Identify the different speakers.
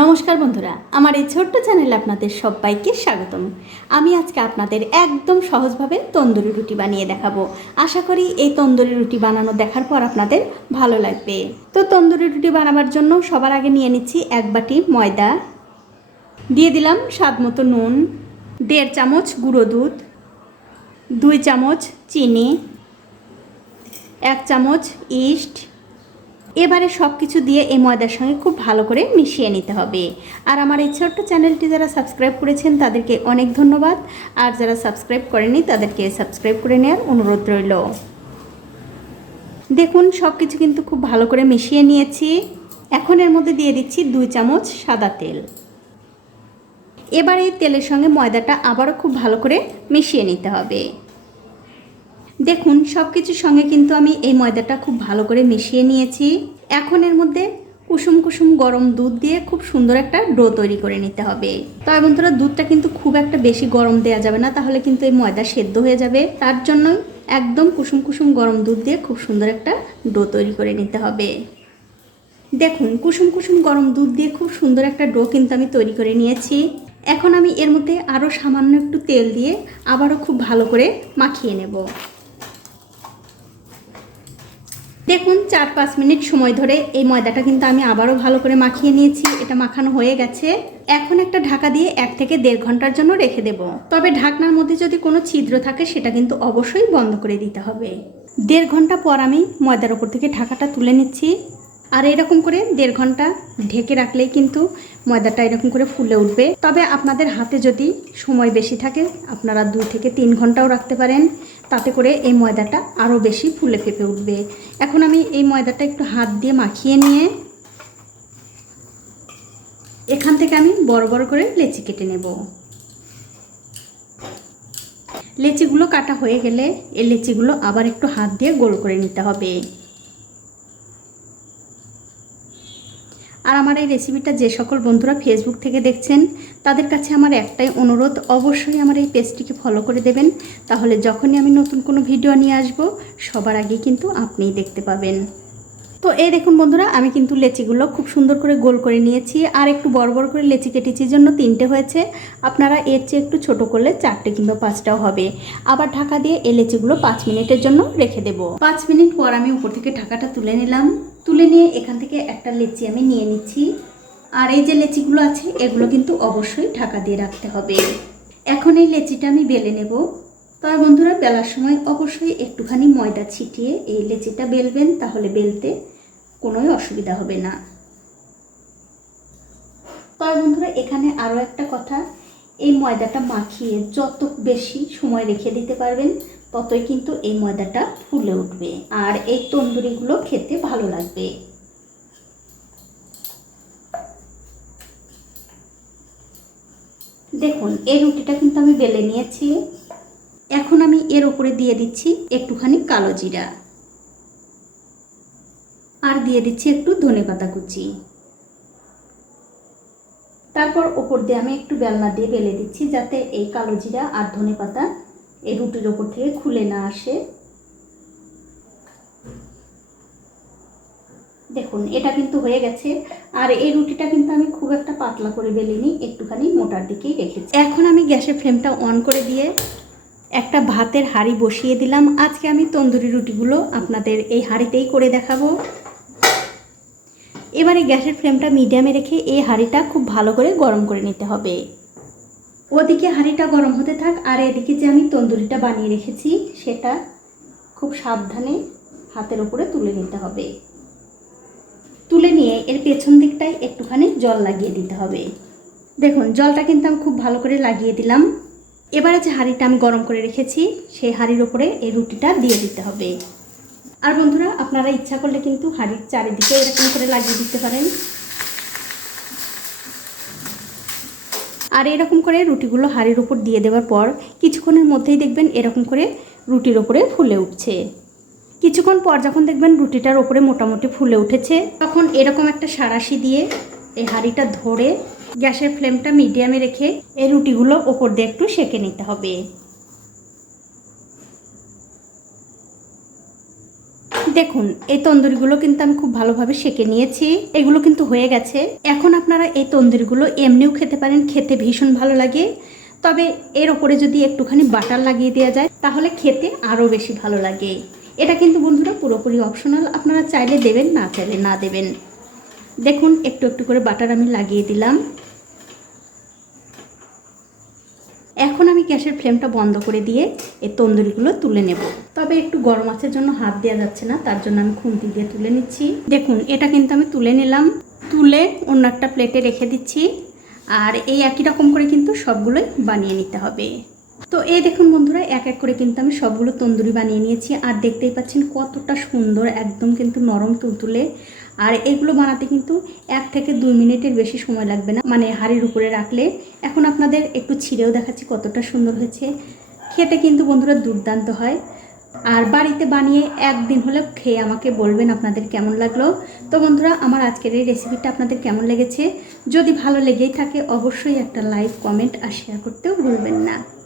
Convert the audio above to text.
Speaker 1: নমস্কার বন্ধুরা, আমার এই ছোট্ট চ্যানেলে আপনাদের সবাইকে স্বাগতম। আমি আজকে আপনাদের একদম সহজভাবে তন্দুরি রুটি বানিয়ে দেখাবো। আশা করি এই তন্দুরি রুটি বানানো দেখার পর আপনাদের ভালো লাগবে। তো তন্দুরি রুটি বানাবার জন্য সবার আগে নিয়ে নিচ্ছি এক বাটি ময়দা। দিয়ে দিলাম স্বাদ মতো নুন, দেড় চামচ গুঁড়ো দুধ, দুই চামচ চিনি, এক চামচ ইস্ট এবারে সব কিছু দিয়ে এই ময়দার সঙ্গে খুব ভালো করে মিশিয়ে নিতে হবে। আর আমার এই ছোট্ট চ্যানেলটি যারা সাবস্ক্রাইব করেছেন, তাদেরকে অনেক ধন্যবাদ। আর যারা সাবস্ক্রাইব করেনি তাদেরকে সাবস্ক্রাইব করে নেওয়ার অনুরোধ রইল। দেখুন সব কিছু কিন্তু খুব ভালো করে মিশিয়ে নিয়েছি। এখন এর মধ্যে দিয়ে দিচ্ছি দুই চামচ সাদা তেল। এবার এই তেলের সঙ্গে ময়দাটা আবারও খুব ভালো করে মিশিয়ে নিতে হবে। দেখুন সব কিছুর সঙ্গে কিন্তু আমি এই ময়দাটা খুব ভালো করে মিশিয়ে নিয়েছি। এখন এর মধ্যে কুসুম কুসুম গরম দুধ দিয়ে খুব সুন্দর একটা ডো তৈরি করে নিতে হবে। তবে বন্ধুরা, দুধটা কিন্তু খুব একটা বেশি গরম দেওয়া যাবে না, তাহলে কিন্তু এই ময়দা সেদ্ধ হয়ে যাবে। তার জন্যই একদম কুসুম কুসুম গরম দুধ দিয়ে খুব সুন্দর একটা ডো তৈরি করে নিতে হবে। দেখুন, কুসুম কুসুম গরম দুধ দিয়ে খুব সুন্দর একটা ডো কিন্তু আমি তৈরি করে নিয়েছি। এখন আমি এর মধ্যে আরও সামান্য একটু তেল দিয়ে আবারও খুব ভালো করে মাখিয়ে নেব। দেখুন, চার পাঁচ মিনিট সময় ধরে এই ময়দাটা কিন্তু আমি আবারও ভালো করে মাখিয়ে নিয়েছি। এটা মাখানো হয়ে গেছে। এখন একটা ঢাকা দিয়ে এক থেকে দেড় ঘণ্টার জন্য রেখে দেব। তবে ঢাকনার মধ্যে যদি কোনো ছিদ্র থাকে, সেটা কিন্তু অবশ্যই বন্ধ করে দিতে হবে। দেড় ঘণ্টা পর আমি ময়দার ওপর থেকে ঢাকাটা তুলে নিচ্ছি। আর এরকম করে দেড় ঘণ্টা ঢেকে রাখলেই কিন্তু ময়দাটা এরকম করে ফুলে উঠবে। তবে আপনাদের হাতে যদি সময় বেশি থাকে, আপনারা দুই থেকে তিন ঘন্টাও রাখতে পারেন। তাতে করে এই ময়দাটা আরও বেশি ফুলে ফেপে উঠবে। এখন আমি এই ময়দাটা একটু হাত দিয়ে মাখিয়ে নিয়ে এখান থেকে আমি বড় বড় করে লেচি কেটে নেব। লেচিগুলো কাটা হয়ে গেলে এই লেচিগুলো আবার একটু হাত দিয়ে গোল করে নিতে হবে। আর আমার এই রেসিপিটা যে সকল বন্ধুরা ফেসবুক থেকে দেখছেন, তাদের কাছে আমার একটাই অনুরোধ, অবশ্যই আমার এই পেজটিকে ফলো করে দেবেন। তাহলে যখনই আমি নতুন কোনো ভিডিও নিয়ে আসব, সবার আগে কিন্তু আপনিই দেখতে পাবেন। তো এই দেখুন বন্ধুরা, আমি কিন্তু লেচিগুলো খুব সুন্দর করে গোল করে নিয়েছি আর একটু বড় বড় করে লেচি কেটেছি জন্য তিনটে হয়েছে। আপনারা এর চেয়ে একটু ছোট করলে চারটে কিংবা পাঁচটাও হবে। আবার ঢাকা দিয়ে এই লেচিগুলো পাঁচ মিনিটের জন্য রেখে দেব। পাঁচ মিনিট পর আমি উপর থেকে ঢাকাটা তুলে নিলাম। তুলে নিয়ে এখান থেকে একটা লেচি আমি নিয়ে নিচ্ছি। আর এই যে লেচিগুলো আছে, এগুলো কিন্তু অবশ্যই ঢাকা দিয়ে রাখতে হবে। এখন এই লেচিটা আমি বেলে নেব। তবে বন্ধুরা, বেলার সময় অবশ্যই একটুখানি ময়দা ছিটিয়ে এই লেচিটা বেলবেন, তাহলে বেলতে কোনোই অসুবিধা হবে না। তবে বন্ধুরা, এখানে আরও একটা কথা। এই ময়দাটা মাখিয়ে যত বেশি সময় রেখে দিতে পারবেন, ততই কিন্তু এই ময়দাটা ফুলে উঠবে। আর এই তন্দুরিগুলো খেতে ভালো লাগবে। দেখুন, এই রুটিটা কিন্তু আমি বেলে নিয়েছি। এখন আমি এর উপরে দিয়ে দিচ্ছি একটুখানি কালো জিরা। আর দিয়ে দিচ্ছি একটু ধনে পাতা কুচি। তারপর ওপর দিয়ে আমি একটু বেলনা দিয়ে বেলে দিচ্ছি যাতে এই কালো জিরা আর ধনে পাতা এই রুটির ওপর থেকে খুলে না আসে। দেখুন, এটা কিন্তু হয়ে গেছে। আর এই রুটিটা কিন্তু আমি খুব একটা পাতলা করে বেলিনি, একটুখানি মোটার দিকেই রেখেছি। এখন আমি গ্যাসের ফ্লেমটা অন করে দিয়ে একটা ভাতের হাঁড়ি বসিয়ে দিলাম। আজকে আমি তন্দুরি রুটিগুলো আপনাদের এই হাঁড়িতেই করে দেখাবো। এবারে গ্যাসের ফ্লেমটা মিডিয়ামে রেখে এই হাঁড়িটা খুব ভালো করে গরম করে নিতে হবে। ওদিকে হাঁড়িটা গরম হতে থাক, আর এদিকে যে আমি তন্দুরিটা বানিয়ে রেখেছি, সেটা খুব সাবধানে হাতের উপরে তুলে নিতে হবে। তুলে নিয়ে এর পেছন দিকটায় একটুখানি জল লাগিয়ে দিতে হবে। দেখুন, জলটা কিন্তু আমি খুব ভালো করে লাগিয়ে দিলাম। এবারে যে হাঁড়িটা আমি গরম করে রেখেছি, সেই হাঁড়ির ওপরে এই রুটিটা দিয়ে দিতে হবে। আর বন্ধুরা, আপনারা ইচ্ছা করলে কিন্তু হাঁড়ির চারিদিকে এরকম করে লাগিয়ে দিতে পারেন। আর এরকম করে রুটিগুলো হাঁড়ির উপর দিয়ে দেওয়ার পর কিছুক্ষণের মধ্যেই দেখবেন এরকম করে রুটির ওপরে ফুলে উঠছে। কিছুক্ষণ পর যখন দেখবেন রুটিটার ওপরে মোটামুটি ফুলে উঠেছে, তখন এরকম একটা সারাশি দিয়ে এই হাঁড়িটা ধরে গ্যাসের ফ্লেমটা মিডিয়ামে রেখে এই রুটিগুলো ওপর দিয়ে একটু সেঁকে নিতে হবে। দেখুন, এই তন্দুরিগুলো কিন্তু আমি খুব ভালোভাবে সেকে নিয়েছি। এগুলো কিন্তু হয়ে গেছে। এখন আপনারা এই তন্দুরিগুলো এমনিও খেতে পারেন, খেতে ভীষণ ভালো লাগে। তবে এর ওপরে যদি একটুখানি বাটার লাগিয়ে দেওয়া যায়, তাহলে খেতে আরও বেশি ভালো লাগে। এটা কিন্তু বন্ধুরা পুরোপুরি অপশনাল, আপনারা চাইলে দেবেন, না চাইলে না দেবেন। দেখুন, একটু একটু করে বাটার আমি লাগিয়ে দিলাম এখন আমি গ্যাসের ফ্লেমটা বন্ধ করে দিয়ে এই তন্দুরিগুলো তুলে নেব। তবে একটু গরম আঁচের জন্য হাত দেওয়া যাচ্ছে না, তার জন্য আমি খুন্তি দিয়ে তুলে নিচ্ছি। দেখুন, এটা কিন্তু আমি তুলে নিলাম। তুলে অন্য একটা প্লেটে রেখে দিচ্ছি। আর এই একই রকম করে কিন্তু সবগুলোই বানিয়ে নিতে হবে। তো এই দেখুন বন্ধুরা, এক এক করে কিন্তু আমি সবগুলো তন্দুরি বানিয়ে নিয়েছি। আর দেখতেই পাচ্ছেন কতটা সুন্দর, একদম কিন্তু নরম তুলতুলে। আর এগুলো বানাতে কিন্তু এক থেকে দুই মিনিটের বেশি সময় লাগবে না। মানে হাঁড়ির উপরে রাখলে। এখন আপনাদের একটু ছিঁড়েও দেখাচ্ছি কতটা সুন্দর হয়েছে। খেতে কিন্তু বন্ধুরা দুর্দান্ত হয়। আর বাড়িতে বানিয়ে একদিন হলে খেয়ে আমাকে বলবেন আপনাদের কেমন লাগল। তো বন্ধুরা, আমার আজকের এই রেসিপিটা আপনাদের কেমন লেগেছে? যদি ভালো লেগেই থাকে, অবশ্যই একটা লাইক কমেন্ট আর শেয়ার করতেও ভুলবেন না।